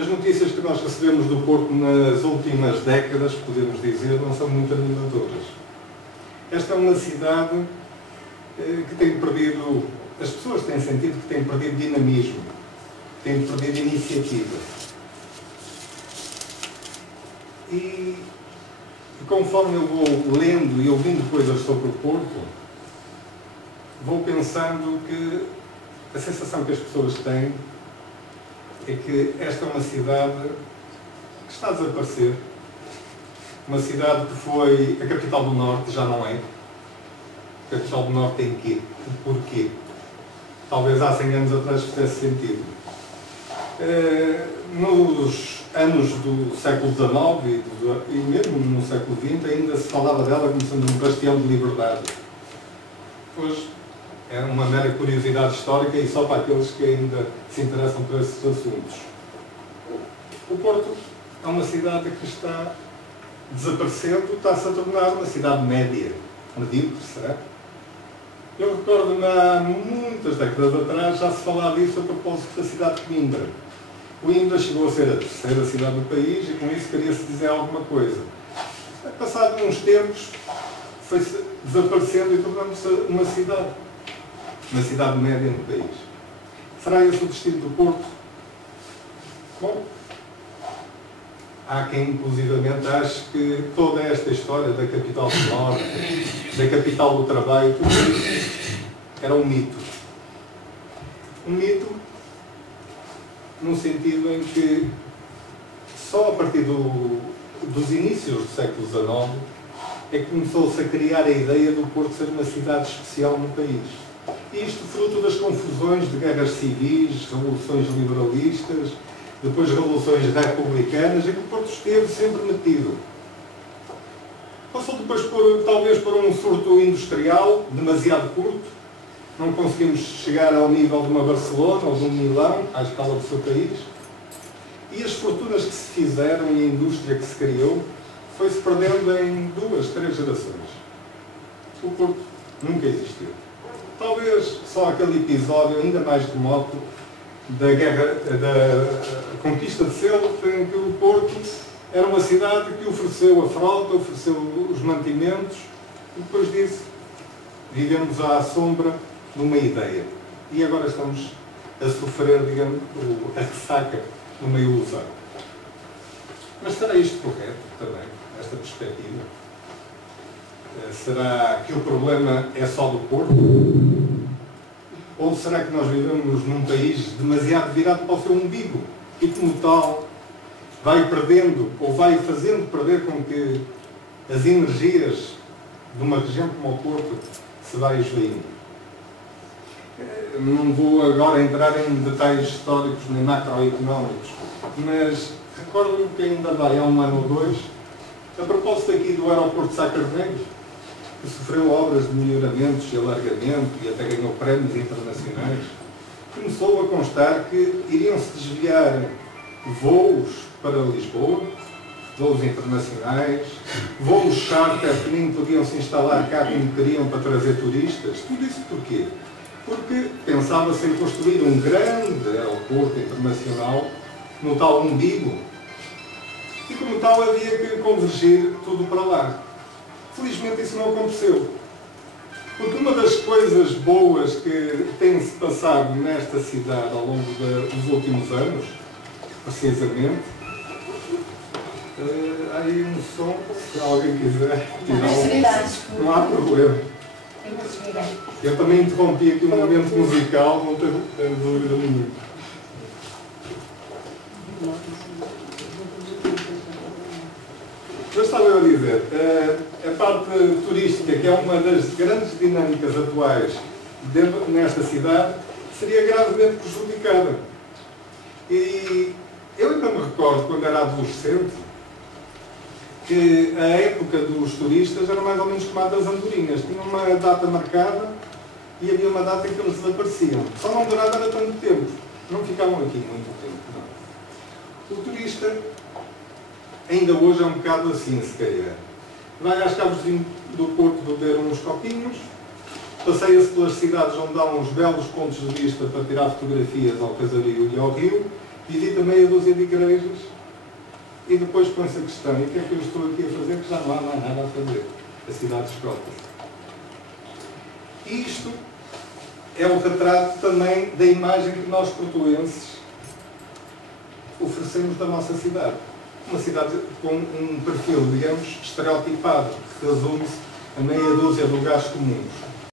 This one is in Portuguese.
As notícias que nós recebemos do Porto nas últimas décadas, podemos dizer, não são muito animadoras. Esta é uma cidade que tem perdido, as pessoas têm sentido que tem perdido dinamismo, tem perdido iniciativa. E conforme eu vou lendo e ouvindo coisas sobre o Porto, vou pensando que a sensação que as pessoas têm é que esta é uma cidade que está a desaparecer. Uma cidade que foi a capital do Norte, já não é. A capital do Norte tem quê? Porquê? Talvez há 100 anos atrás fizesse sentido. Nos anos do século XIX e mesmo no século XX ainda se falava dela como sendo um bastião de liberdade. Hoje é uma mera curiosidade histórica e só para aqueles que ainda se interessam por esses assuntos. O Porto é uma cidade que está desaparecendo, está-se a tornar uma cidade média. Medíocre, será? Eu recordo-me há muitas décadas atrás já se falava disso a propósito da cidade de Coimbra. Coimbra chegou a ser a terceira cidade do país e com isso queria-se dizer alguma coisa. Passado uns tempos foi-se desaparecendo e tornando-se uma cidade média no país. Será esse o destino do Porto? Bom, há quem inclusivamente ache que toda esta história da capital do Norte, da capital do trabalho, tudo isso era um mito. Um mito no sentido em que só a partir dos inícios do século XIX é que começou-se a criar a ideia do Porto ser uma cidade especial no país. Isto fruto das confusões de guerras civis, revoluções liberalistas, depois revoluções republicanas, em que o Porto esteve sempre metido. Passou depois talvez por um surto industrial demasiado curto. Não conseguimos chegar ao nível de uma Barcelona ou de um Milão, à escala do seu país. E as fortunas que se fizeram e a indústria que se criou foi-se perdendo em 2, 3 gerações. O Porto nunca existiu. Talvez só aquele episódio ainda mais remoto da conquista de Selo, em que o Porto era uma cidade que ofereceu a frota, ofereceu os mantimentos, e depois disso vivemos à sombra de uma ideia. E agora estamos a sofrer, digamos, a ressaca de uma ilusão. Mas será isto correto também, esta perspectiva? Será que o problema é só do Porto? Ou será que nós vivemos num país demasiado virado para o seu umbigo e, como tal, vai perdendo ou vai fazendo perder com que as energias de uma região como o Porto se vai esvaindo? Não vou agora entrar em detalhes históricos nem macroeconómicos, mas recordo-me que ainda vai há 1 ano ou 2, a propósito aqui do aeroporto de Sá Carneiro, que sofreu obras de melhoramentos e alargamento e até ganhou prémios internacionais, começou a constar que iriam-se desviar voos para Lisboa, voos internacionais, voos charter que nem podiam se instalar cá como queriam para trazer turistas. Tudo isso porquê? Porque pensava-se em construir um grande aeroporto internacional no tal umbigo e, como tal, havia que convergir tudo para lá. Felizmente isso não aconteceu. Porque uma das coisas boas que tem-se passado nesta cidade ao longo dos últimos anos, precisamente, há aí um som, se alguém quiser tirar não há problema. Eu também interrompi aqui um momento musical, não tenho dúvida nenhuma. Eu estava a dizer, a parte turística, que é uma das grandes dinâmicas atuais nesta cidade, seria gravemente prejudicada. E eu ainda me recordo, quando era adolescente, que a época dos turistas era mais ou menos como a das andorinhas. Tinha uma data marcada e havia uma data em que eles desapareciam. Só não durava tanto tempo. Não ficavam aqui muito tempo. Não. O turista ainda hoje é um bocado assim, se calhar. Vai às Cabos do Porto beber uns copinhos, passeia-se pelas cidades onde há uns belos pontos de vista para tirar fotografias ao Casario e ao Rio, visita meia dúzia de igrejas e depois põe-se a questão: e o que é que eu estou aqui a fazer? Que já não há mais nada a fazer. A cidade esgota-se. Isto é um retrato também da imagem que nós, portuenses, oferecemos da nossa cidade. Uma cidade com um perfil, digamos, estereotipado, que resume-se a meia dúzia de lugares comuns.